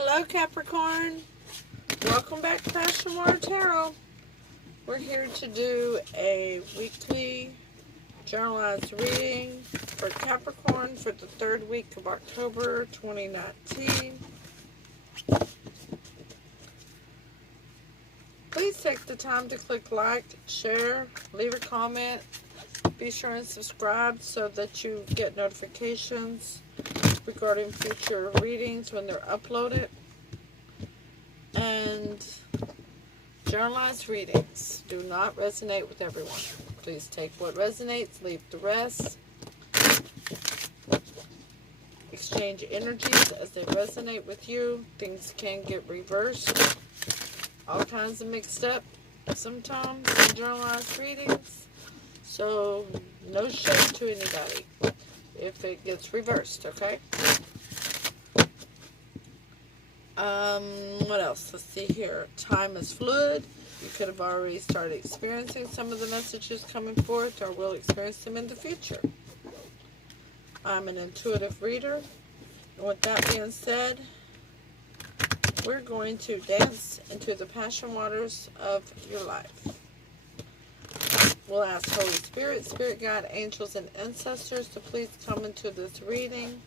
Hello, Capricorn. Welcome back to Passion Water Tarot. We're here to do a weekly journalized reading for Capricorn for the third week of October 2019. Please take the time to click like, share, leave a comment. Be sure and subscribe so that you get notifications regarding future readings when they're uploaded. And journalized readings do not resonate with everyone. Please take what resonates, leave the rest. Exchange energies as they resonate with you. Things can get reversed. All kinds of mixed up sometimes in journalized readings. So no shade to anybody if it gets reversed, okay? What else? Let's see here. Time is fluid. You could have already started experiencing some of the messages coming forth or will experience them in the future. I'm an intuitive reader. And with that being said, we're going to dance into the passion waters of your life. We'll ask Holy Spirit, Spirit Guide, angels, and ancestors to please come into this reading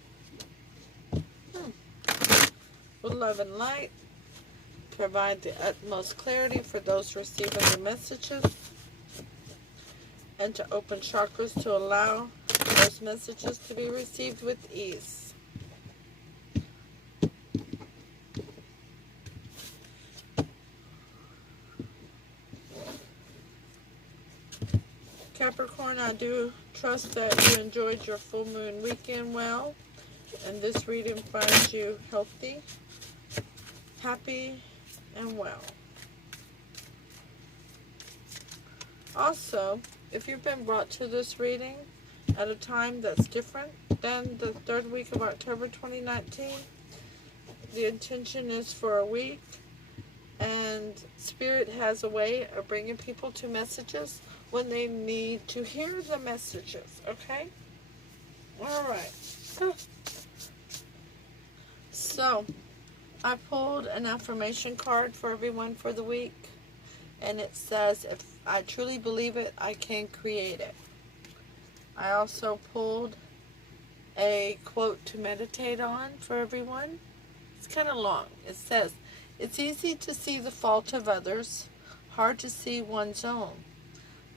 with love and light. Provide the utmost clarity for those receiving the messages, and to open chakras to allow those messages to be received with ease. Capricorn, I do trust that you enjoyed your full moon weekend well, and this reading finds you healthy, happy, and well. Also, if you've been brought to this reading at a time that's different than the third week of October 2019, the intention is for a week, and Spirit has a way of bringing people to messages when they need to hear the messages, okay? All right. So, I pulled an affirmation card for everyone for the week, and it says, if I truly believe it, I can create it. I also pulled a quote to meditate on for everyone. It's kind of long. It says, it's easy to see the fault of others, hard to see one's own.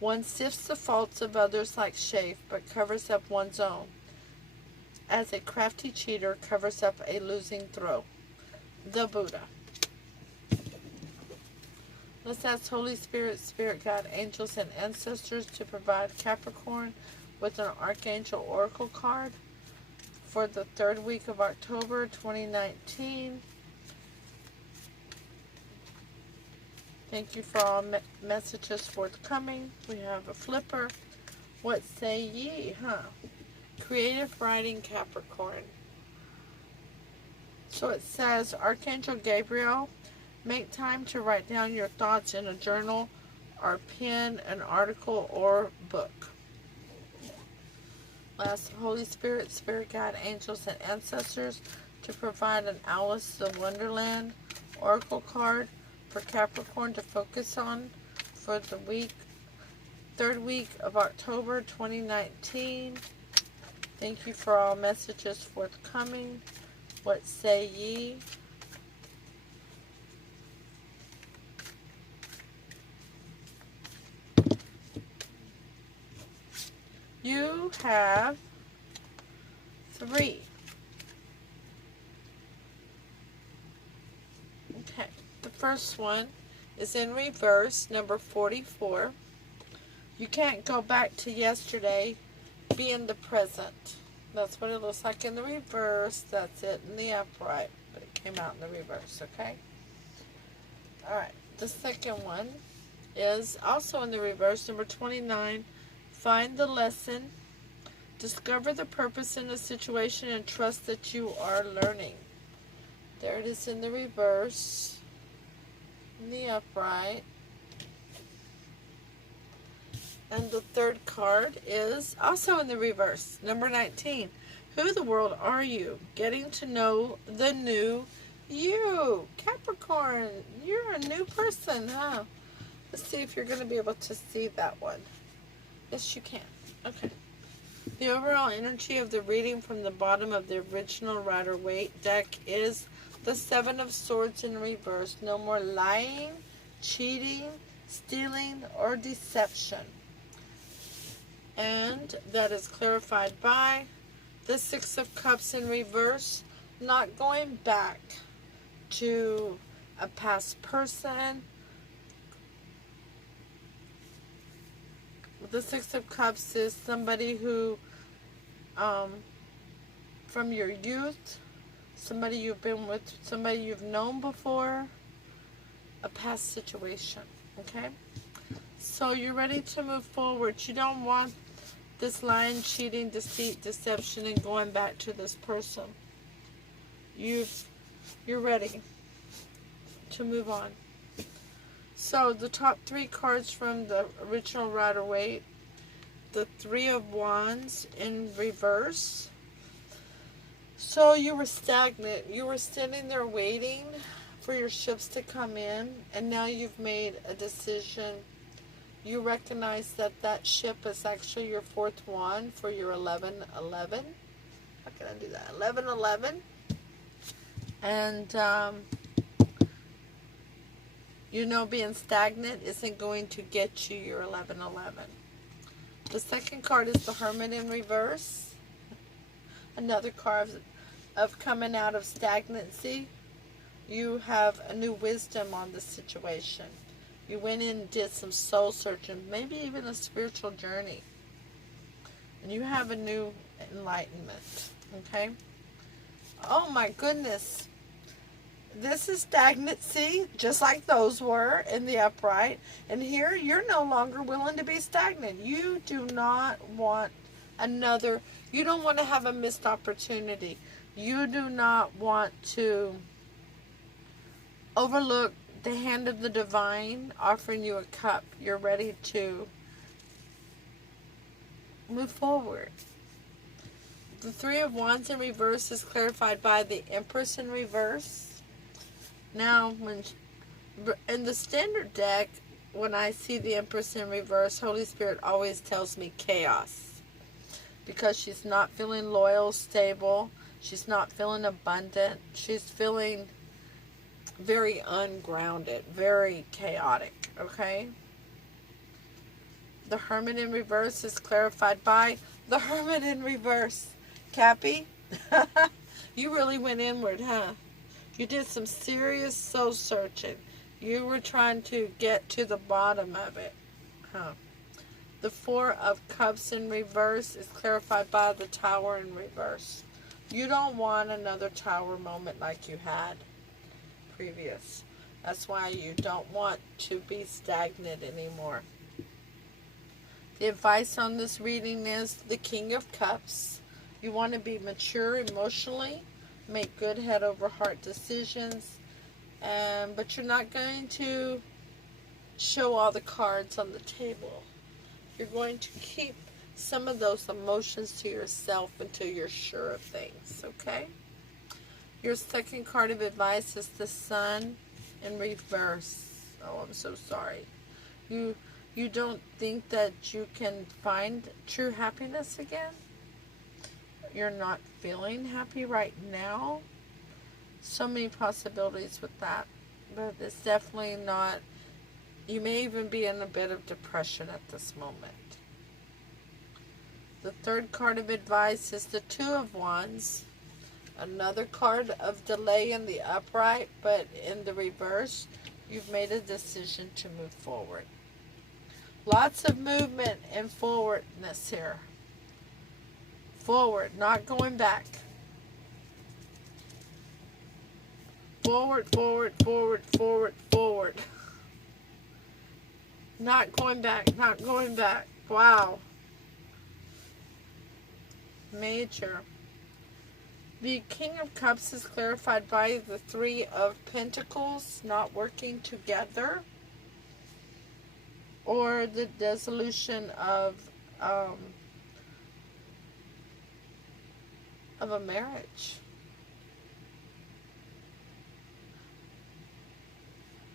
One sifts the faults of others like shave, but covers up one's own, as a crafty cheater covers up a losing throw. The Buddha. Let's ask Holy Spirit, Spirit Guide, angels, and ancestors to provide Capricorn with an Archangel Oracle card for the third week of October 2019. Thank you for all messages forthcoming. We have a flipper. What say ye, Creative writing, Capricorn. So it says, Archangel Gabriel, make time to write down your thoughts in a journal or pen, an article, or book. Last, Holy Spirit, Spirit Guide, angels, and ancestors to provide an Alice in Wonderland Oracle card for Capricorn to focus on for the third week of October 2019. Thank you for all messages forthcoming. What say ye? You have 3. Okay, the first one is in reverse, number 44. You can't go back to yesterday. Be in the present. That's what it looks like in the reverse. That's it in the upright, but it came out in the reverse, okay? Alright, the second one is also in the reverse, number 29. Find the lesson. Discover the purpose in the situation and trust that you are learning. There it is in the reverse, in the upright. And the third card is also in the reverse, number 19. Who in the world are you? Getting to know the new You, Capricorn, you're a new person, huh? Let's see if you're going to be able to see that one. Yes, you can. Okay. The overall energy of the reading from the bottom of the original Rider-Waite deck is the Seven of Swords in reverse. No more lying, cheating, stealing, or deception. And that is clarified by the Six of Cups in reverse. Not going back to a past person. The Six of Cups is somebody who, from your youth, somebody you've been with, somebody you've known before, a past situation, okay? So you're ready to move forward. You don't want this lying, cheating, deceit, deception, and going back to this person. You're ready to move on. So the top three cards from the original Rider-Waite, the Three of Wands in reverse. So you were stagnant. You were standing there waiting for your ships to come in, and now you've made a decision. You recognize that that ship is actually your fourth wand for your 1111. How can I do that? 1111. And you know, being stagnant isn't going to get you your 1111. The second card is the Hermit in reverse. Another card of coming out of stagnancy. You have a new wisdom on the situation. You went in and did some soul searching, maybe even a spiritual journey. And you have a new enlightenment. Okay? Oh my goodness. This is stagnancy, just like those were in the upright. And here, you're no longer willing to be stagnant. You do not want another, you don't want to have a missed opportunity. You do not want to overlook the hand of the divine offering you a cup. You're ready to move forward. The Three of Wands in reverse is clarified by the Empress in reverse. Now, when in the standard deck, when I see the Empress in reverse, Holy Spirit always tells me chaos. Because she's not feeling loyal, stable. She's not feeling abundant. She's feeling very ungrounded, very chaotic, okay? The Hermit in reverse is clarified by the Hermit in reverse. Cappy, you really went inward, huh? You did some serious soul searching. You were trying to get to the bottom of it, huh? The Four of Cups in reverse is clarified by the Tower in reverse. You don't want another Tower moment like you had previous. That's why you don't want to be stagnant anymore. The advice on this reading is the King of Cups. You want to be mature emotionally, make good head over heart decisions, but you're not going to show all the cards on the table. You're going to keep some of those emotions to yourself until you're sure of things, okay? Your second card of advice is the Sun in reverse. Oh, I'm so sorry. You don't think that you can find true happiness again? You're not feeling happy right now? So many possibilities with that. But it's definitely not. You may even be in a bit of depression at this moment. The third card of advice is the Two of Wands. Another card of delay in the upright, but in the reverse, you've made a decision to move forward. Lots of movement and forwardness here. Forward, not going back. Forward, forward, forward, forward, forward. Not going back, not going back. Wow. Major. The King of Cups is clarified by the Three of Pentacles not working together, or the dissolution of a marriage.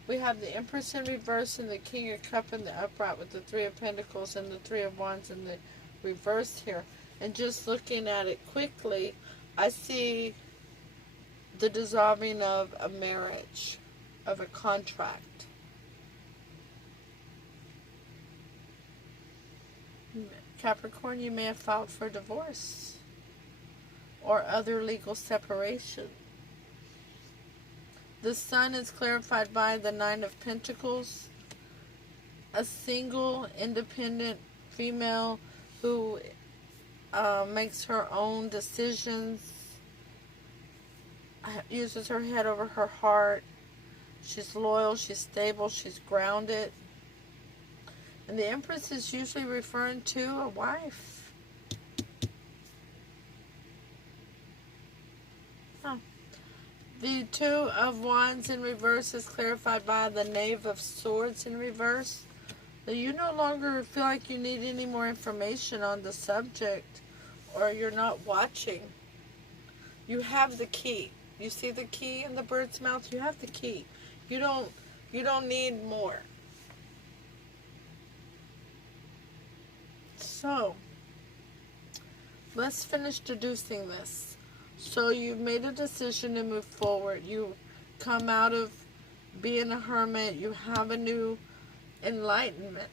We have the Empress in reverse and the King of Cups in the upright with the Three of Pentacles and the Three of Wands in the reverse here. And just looking at it quickly, I see the dissolving of a marriage, of a contract. Capricorn, you may have filed for divorce or other legal separation. The Sun is clarified by the Nine of Pentacles. A single, independent female who makes her own decisions, uses her head over her heart. She's loyal, she's stable, she's grounded. And the Empress is usually referring to a wife. Oh. The Two of Wands in reverse is clarified by the Knave of Swords in reverse. So you no longer feel like you need any more information on the subject, or you're not watching. You have the key. You see the key in the bird's mouth? You have the key. You don't need more. So, let's finish deducing this. So you've made a decision to move forward. You come out of being a hermit. You have a new enlightenment,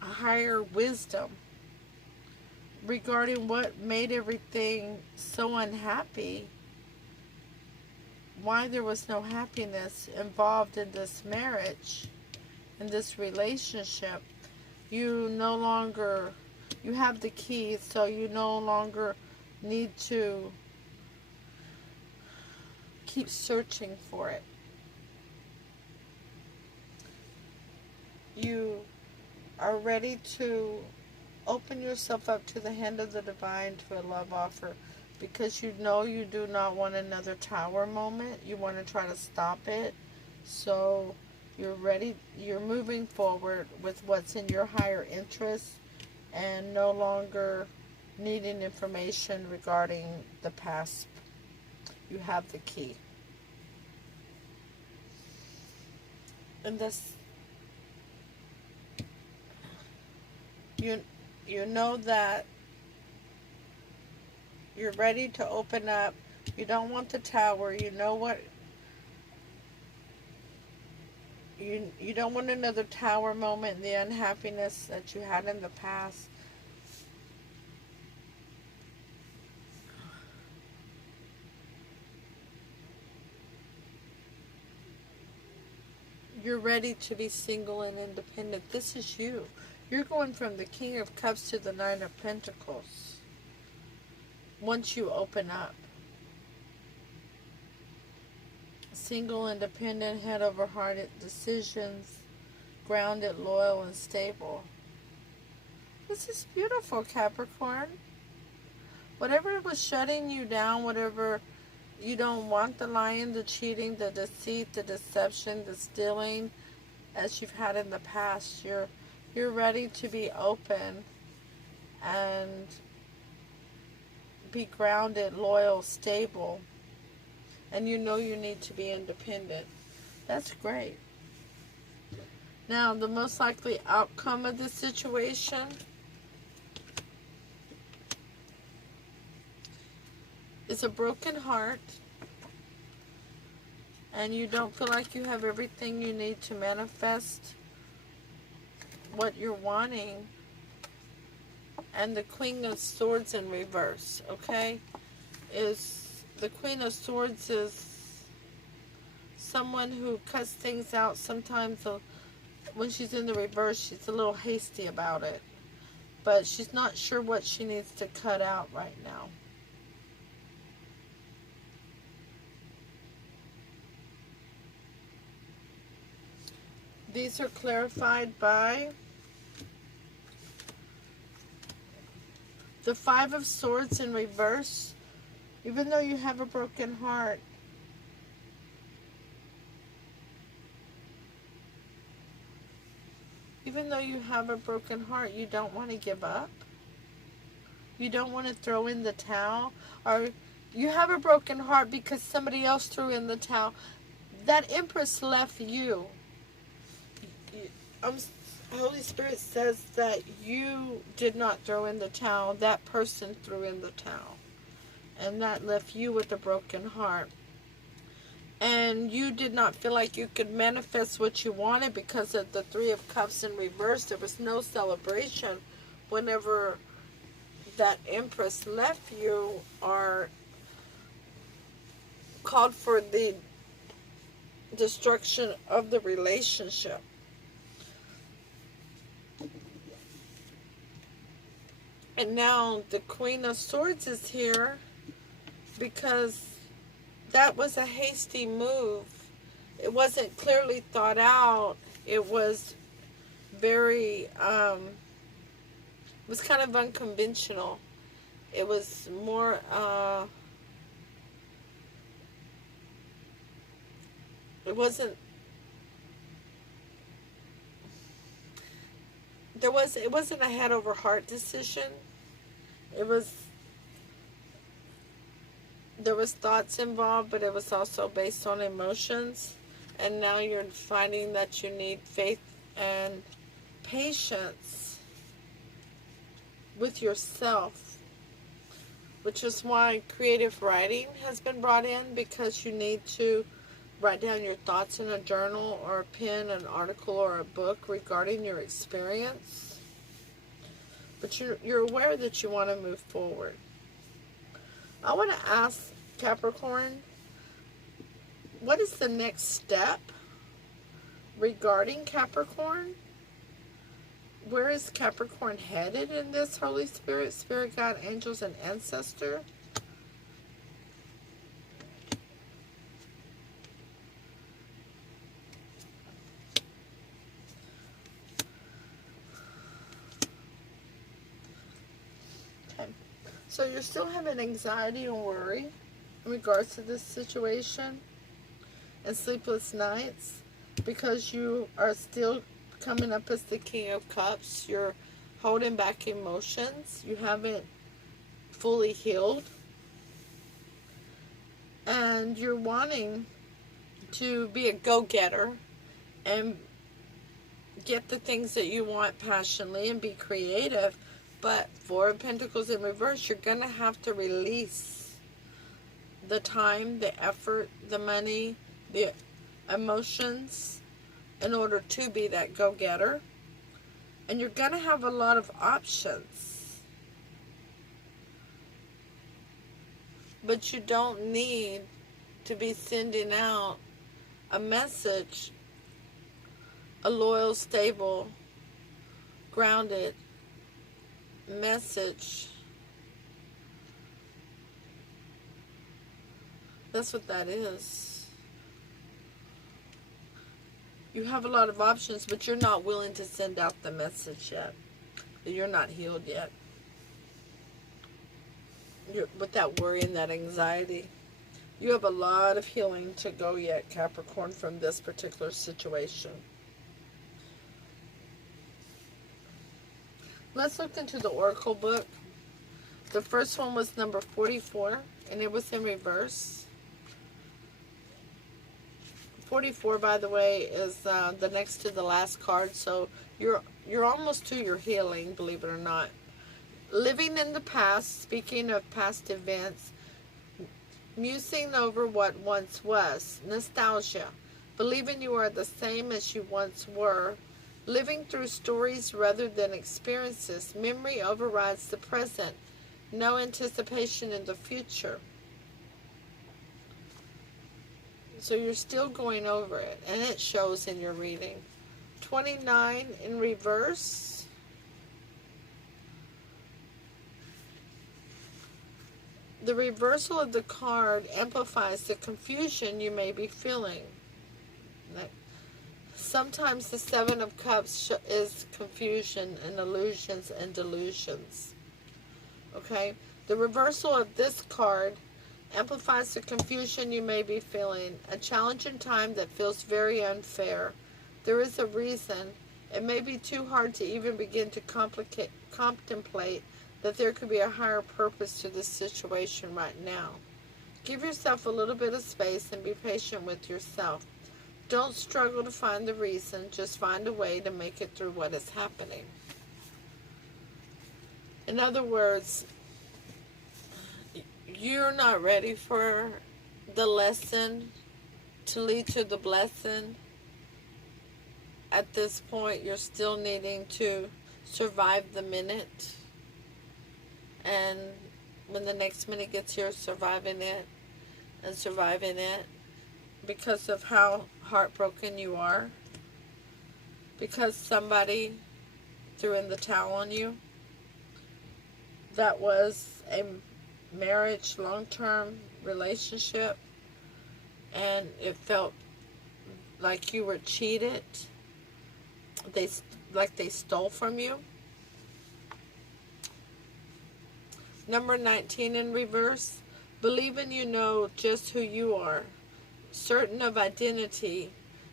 a higher wisdom regarding what made everything so unhappy, why there was no happiness involved in this marriage, in this relationship. You no longer, you have the key, so you no longer need to keep searching for it. You are ready to open yourself up to the hand of the divine, to a love offer, because you know you do not want another tower moment. You want to try to stop it. So you're ready, you're moving forward with what's in your higher interest and no longer needing information regarding the past. You have the key. And this, you know that you're ready to open up. You don't want the tower. You know what, you don't want another tower moment in the unhappiness that you had in the past. You're ready to be single and independent. This is you. You're going from the King of Cups to the Nine of Pentacles. Once you open up. Single, independent, head over heart decisions, grounded, loyal, and stable. This is beautiful, Capricorn. Whatever was shutting you down, whatever you don't want, the lying, the cheating, the deceit, the deception, the stealing, as you've had in the past, you're ready to be open and be grounded, loyal, stable. And you know you need to be independent. That's great. Now, the most likely outcome of this situation is a broken heart, and you don't feel like you have everything you need to manifest what you're wanting. And the Queen of Swords in reverse, okay, is the Queen of Swords is someone who cuts things out. Sometimes when she's in the reverse, she's a little hasty about it, but she's not sure what she needs to cut out right now. These are clarified by the Five of Swords in reverse. Even though you have a broken heart, you don't want to give up. You don't want to throw in the towel. Or you have a broken heart because somebody else threw in the towel. that Empress left you. Um, Holy Spirit says that you did not throw in the towel. That person threw in the towel. And that left you with a broken heart. And you did not feel like you could manifest what you wanted because of the Three of Cups in reverse. There was no celebration whenever that Empress left you or called for the destruction of the relationship. And now the Queen of Swords is here because that was a hasty move. It wasn't clearly thought out. It was very, it was kind of unconventional. It was more, it wasn't, it wasn't a head over heart decision. It was, there was thoughts involved, but it was also based on emotions. And now you're finding that you need faith and patience with yourself, which is why creative writing has been brought in, because you need to write down your thoughts in a journal or a pen, an article, or a book regarding your experience. But you're aware that you want to move forward. I want to ask Capricorn, what is the next step regarding Capricorn? Where is Capricorn headed in this, Holy Spirit, Spirit Guide, Angels, and Ancestor? Okay. So you're still having anxiety and worry in regards to this situation and sleepless nights because you are still coming up as the King of Cups. You're holding back emotions. You haven't fully healed. And you're wanting to be a go-getter and get the things that you want passionately and be creative. But Four of Pentacles in reverse, you're going to have to release the time, the effort, the money, the emotions in order to be that go-getter. And you're going to have a lot of options. But you don't need to be sending out a message, a loyal, stable, grounded message. That's what that is. You have a lot of options, but you're not willing to send out the message yet. You're not healed yet. You're, with that worry and that anxiety. You have a lot of healing to go yet, Capricorn, from this particular situation. Let's look into the Oracle book. The first one was number 44, and it was in reverse. 44, by the way, is the next to the last card, so you're almost to your healing, believe it or not. Living in the past, speaking of past events, musing over what once was, nostalgia, believing you are the same as you once were, living through stories rather than experiences, memory overrides the present, no anticipation in the future. So you're still going over it, and it shows in your reading. 29 in reverse. The reversal of the card amplifies the confusion you may be feeling. Sometimes the Seven of Cups is confusion and illusions and delusions. Okay? The reversal of this card amplifies the confusion you may be feeling. A challenging time that feels very unfair. There is a reason. It may be too hard to even begin to contemplate that there could be a higher purpose to this situation right now. Give yourself a little bit of space and be patient with yourself. Don't struggle to find the reason. Just find a way to make it through what is happening. In other words, you're not ready for the lesson to lead to the blessing. At this point, you're still needing to survive the minute. And when the next minute gets here, surviving it and surviving it because of how heartbroken you are. Because somebody threw in the towel on you. That was a marriage, long-term relationship, and it felt like you were cheated. Like they stole from you. Number 19 in reverse. Believing you know just who you are, certain of identity,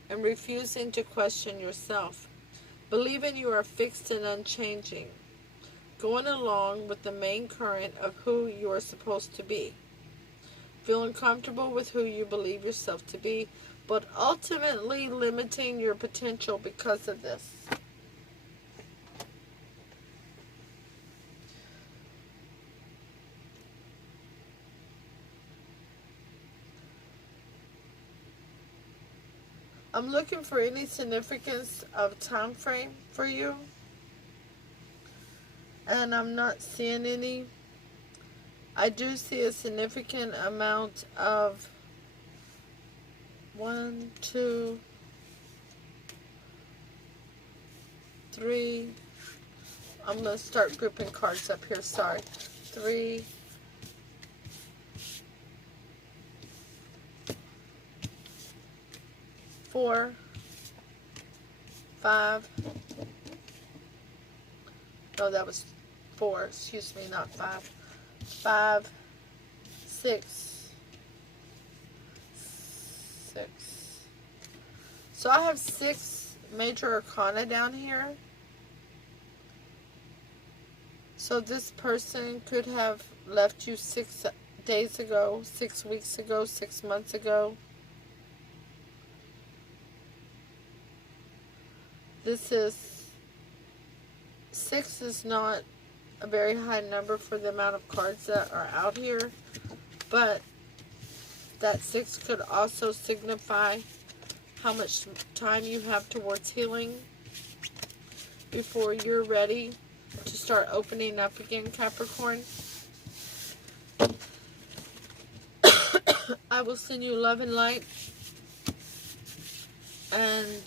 and refusing to question yourself. Believing you are fixed and unchanging, going along with the main current of who you are supposed to be. Feeling comfortable with who you believe yourself to be, but ultimately limiting your potential because of this. I'm looking for any significance of time frame for you, and I'm not seeing any. I do see a significant amount of 1, 2, 3. I'm going to start grouping cards up here, sorry. 3, 4, 5. No, that was 4. Excuse me, not 5. 5, 6. So I have 6 major arcana down here. So this person could have left you 6 days ago, 6 weeks ago, 6 months ago. This is 6 is not a very high number for the amount of cards that are out here, but that 6 could also signify how much time you have towards healing before you're ready to start opening up again, Capricorn. I will send you love and light, and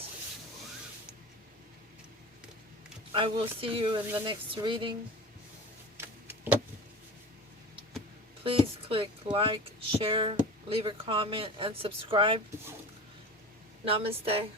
I will see you in the next reading. Please click like, share, leave a comment, and subscribe. Namaste.